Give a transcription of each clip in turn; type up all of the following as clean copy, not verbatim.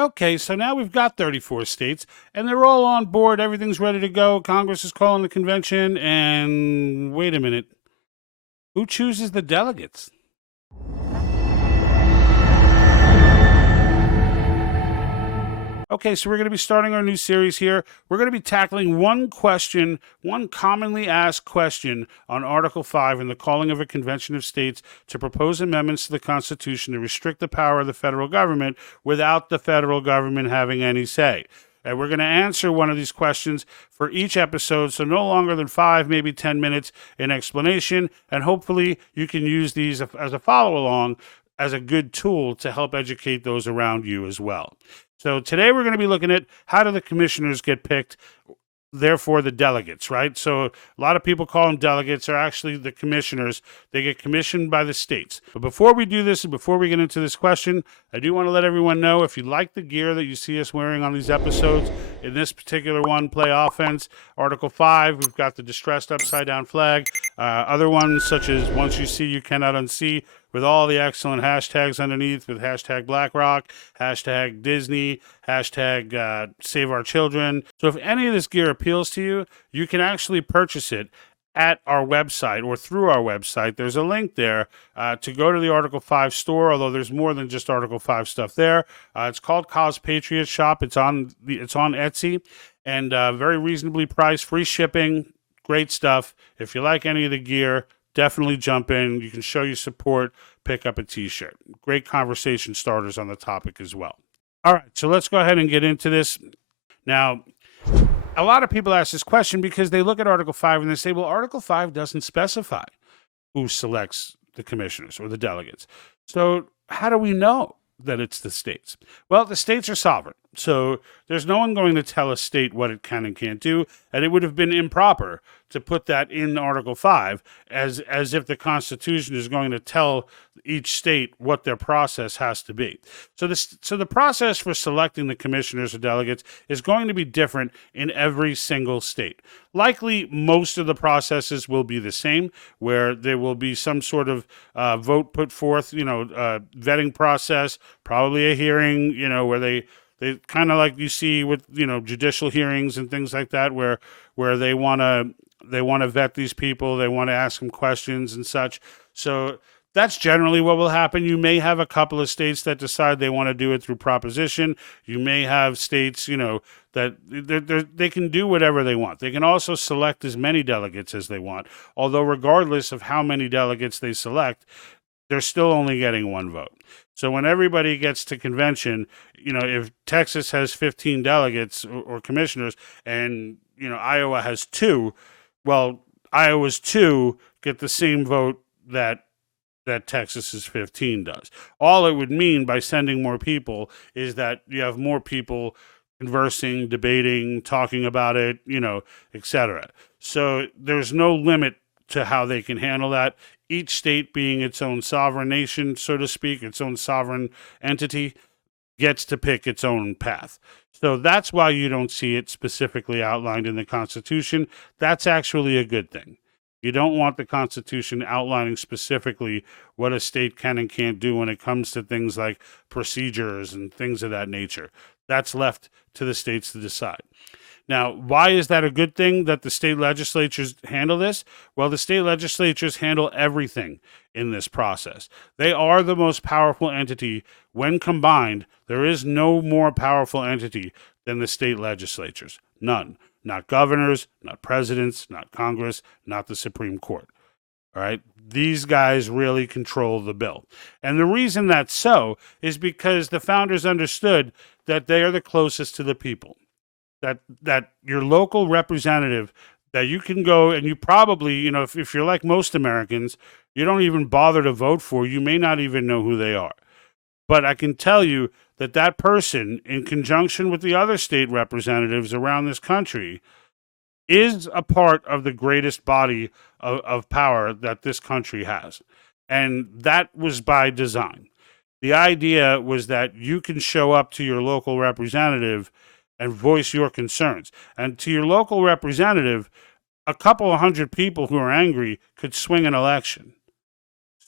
Okay, so now we've got 34 states, and they're all on board. Everything's ready to go. Congress is calling the convention, and wait a minute. Who chooses the delegates? Okay, so we're going to be starting our new series here. We're going to be tackling one question, one commonly asked question on Article 5 in the calling of a convention of states to propose amendments to the Constitution to restrict the power of the federal government without the federal government having any say. And we're going to answer one of these questions for each episode, so no longer than 5, maybe 10 minutes in explanation. And hopefully you can use these as a follow along as a good tool to help educate those around you as well. So today we're going to be looking at how do the commissioners get picked, therefore the delegates, right? So a lot of people call them delegates, are actually the commissioners. They get commissioned by the states. But before we do this and before we get into this question, I do want to let everyone know, if you like the gear that you see us wearing on these episodes, in this particular one, Play Offense, Article 5, we've got the distressed upside down flag. Other ones such as Once You See, You Cannot Unsee, with all the excellent hashtags underneath, with hashtag BlackRock, hashtag Disney, hashtag Save Our Children. So if any of this gear appeals to you, you can actually purchase it at our website or through our website. There's a link there to go to the Article 5 store, although there's more than just Article 5 stuff there. It's called COS Patriot Shop. It's on Etsy, and very reasonably priced, free shipping, great stuff. If you like any of the gear, definitely jump in. You can show your support, pick up a t-shirt. Great conversation starters on the topic as well. All right, so let's go ahead and get into this. Now, a lot of people ask this question because they look at Article 5 and they say, well, Article 5 doesn't specify who selects the commissioners or the delegates. So how do we know that it's the states? Well, the states are sovereign. So there's no one going to tell a state what it can and can't do, and it would have been improper to put that in Article 5 as if the Constitution is going to tell each state what their process has to be. So the process for selecting the commissioners or delegates is going to be different in every single state. Likely, most of the processes will be the same, where there will be some sort of vote put forth, vetting process, probably a hearing, where they kind of like you see with judicial hearings and things like that, where they want to vet these people, they want to ask them questions and such. So that's generally what will happen. You may have a couple of states that decide they want to do it through proposition. You may have states, that they can do whatever they want. They can also select as many delegates as they want, although regardless of how many delegates they select, they're still only getting one vote. So when everybody gets to convention, if Texas has 15 delegates or commissioners and, Iowa has 2, well, Iowa's 2 get the same vote that Texas's 15 does. All it would mean by sending more people is that you have more people conversing, debating, talking about it, etc. So there's no limit to how they can handle that. Each state being its own sovereign nation, so to speak, its own sovereign entity, gets to pick its own path. So that's why you don't see it specifically outlined in the Constitution. That's actually a good thing. You don't want the Constitution outlining specifically what a state can and can't do when it comes to things like procedures and things of that nature. That's left to the states to decide. Now, why is that a good thing that the state legislatures handle this? Well, the state legislatures handle everything in this process. They are the most powerful entity. When combined, there is no more powerful entity than the state legislatures. None. Not governors, not presidents, not Congress, not the Supreme Court. All right? These guys really control the bill. And the reason that's so is because the founders understood that they are the closest to the people. That your local representative, that you can go and you probably, if you're like most Americans, you don't even bother to vote for, you may not even know who they are. But I can tell you that person, in conjunction with the other state representatives around this country, is a part of the greatest body of power that this country has. And that was by design. The idea was that you can show up to your local representative and voice your concerns. And to your local representative, a couple of hundred people who are angry could swing an election.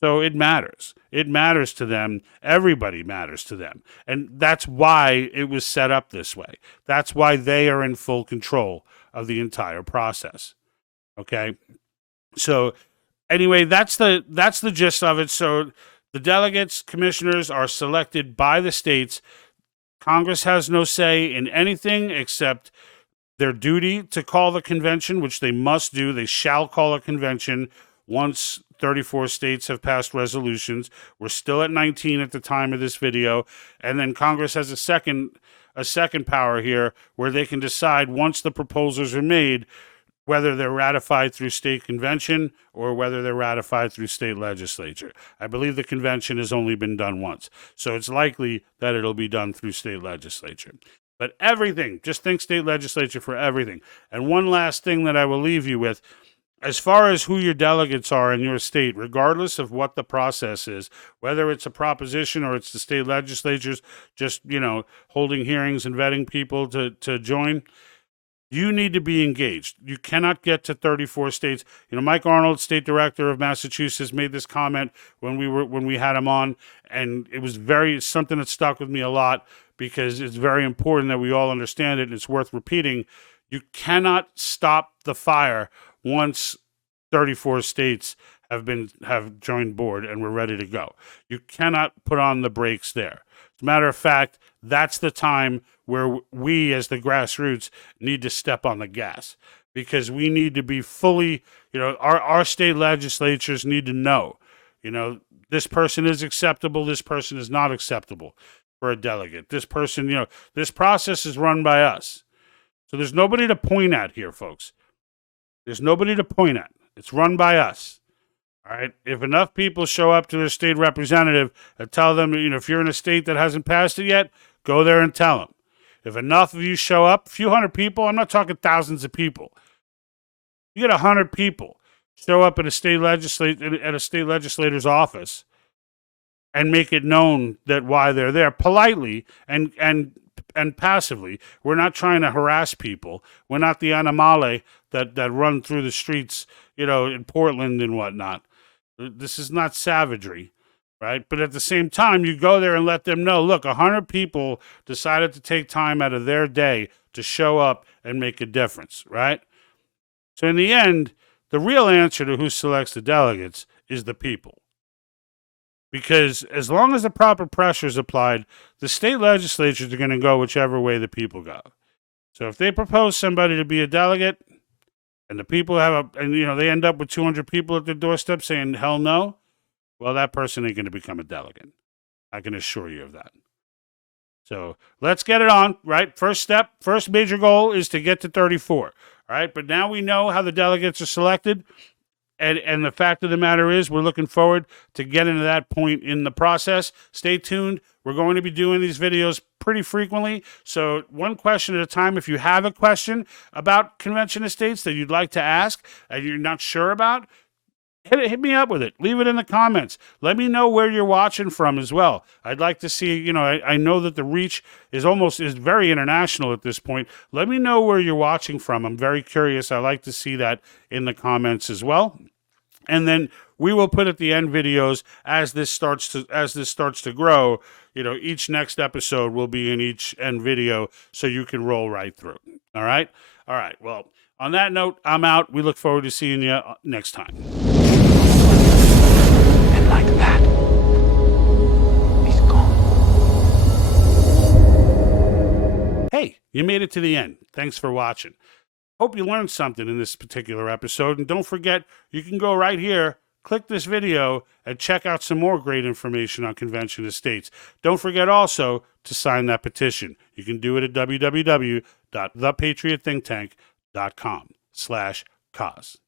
So it matters. It matters to them. Everybody matters to them. And that's why it was set up this way. That's why they are in full control of the entire process. Okay? So anyway, that's the gist of it. So the delegates, commissioners are selected by the states. Congress has no say in anything except their duty to call the convention, which they must do. They shall call a convention once 34 states have passed resolutions. We're still at 19 at the time of this video. And then Congress has a second power here where they can decide once the proposals are made whether they're ratified through state convention or whether they're ratified through state legislature. I believe the convention has only been done once, so it's likely that it'll be done through state legislature. But everything, just think state legislature for everything. And one last thing that I will leave you with, as far as who your delegates are in your state, regardless of what the process is, whether it's a proposition or it's the state legislatures just, holding hearings and vetting people to join, you need to be engaged. You cannot get to 34 states. Mike Arnold, state director of Massachusetts, made this comment when we had him on, and it was something that stuck with me a lot because it's very important that we all understand it, and it's worth repeating. You cannot stop the fire once 34 states have joined board and we're ready to go. You cannot put on the brakes there. As a matter of fact, that's the time where we as the grassroots need to step on the gas, because we need to be fully, our state legislatures need to know, this person is acceptable, this person is not acceptable for a delegate. This person, this process is run by us. So there's nobody to point at here, folks. There's nobody to point at. It's run by us. All right. If enough people show up to their state representative and tell them, if you're in a state that hasn't passed it yet, go there and tell them. If enough of you show up, a few hundred people, I'm not talking thousands of people. You get 100 people show up at a state legislator's office and make it known that why they're there politely and passively. We're not trying to harass people. We're not the animale that run through the streets, in Portland and whatnot. This is not savagery, right? But at the same time, you go there and let them know, look, 100 people decided to take time out of their day to show up and make a difference, right? So in the end, the real answer to who selects the delegates is the people. Because as long as the proper pressure is applied, the state legislatures are going to go whichever way the people go. So if they propose somebody to be a delegate, and the people they end up with 200 people at their doorstep saying hell no, well, that person ain't going to become a delegate. I can assure you of that. So let's get it on, right? First step, first major goal is to get to 34, all right? But now we know how the delegates are selected. And the fact of the matter is, we're looking forward to getting to that point in the process. Stay tuned. We're going to be doing these videos pretty frequently. So one question at a time. If you have a question about convention of states that you'd like to ask and you're not sure about, hit me up with it. Leave it in the comments. Let me know where you're watching from as well. I'd like to see, I know that the reach is very international at this point. Let me know where you're watching from. I'm very curious. I like to see that in the comments as well. And then we will put at the end videos as this starts to grow. Each next episode will be in each end video, so you can roll right through. All right. Well, on that note, I'm out. We look forward to seeing you next time. And like that, he's gone. Hey, you made it to the end. Thanks for watching. Hope you learned something in this particular episode. And don't forget, you can go right here, click this video, and check out some more great information on Convention of States. Don't forget also to sign that petition. You can do it at www.thepatriotthinktank.com/COS.